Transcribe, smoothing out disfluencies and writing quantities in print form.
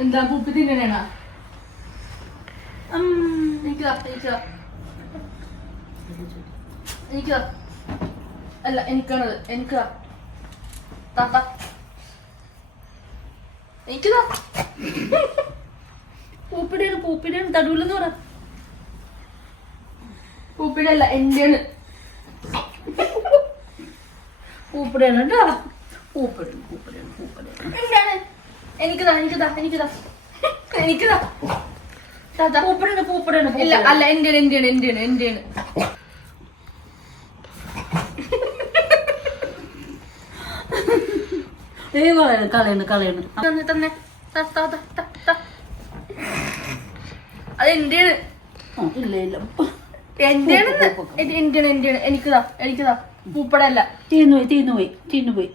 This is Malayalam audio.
എന്താ പൂപ്പി തിന്നണേണ എനിക്ക് അല്ല എനിക്കാണത് എനിക്ക് താത്ത എനിക്കതാ പൂപ്പിടെയാണ് തടൂലെന്ന് പറ പൂപ്പിടെ അല്ല എന്റെയാണ് പൂപ്പിടെയാണ് കേട്ടോ എന്താണ് എനിക്കതാ പൂപ്പിടെയാണ് ഇല്ല അല്ല എന്റെയാണ് കളയണ് തന്നെ അത് എന്റെയാണ് ഇല്ല എന്റെയാണ് എനിക്കതാ പൂപ്പടല്ല തീന്നുപോയി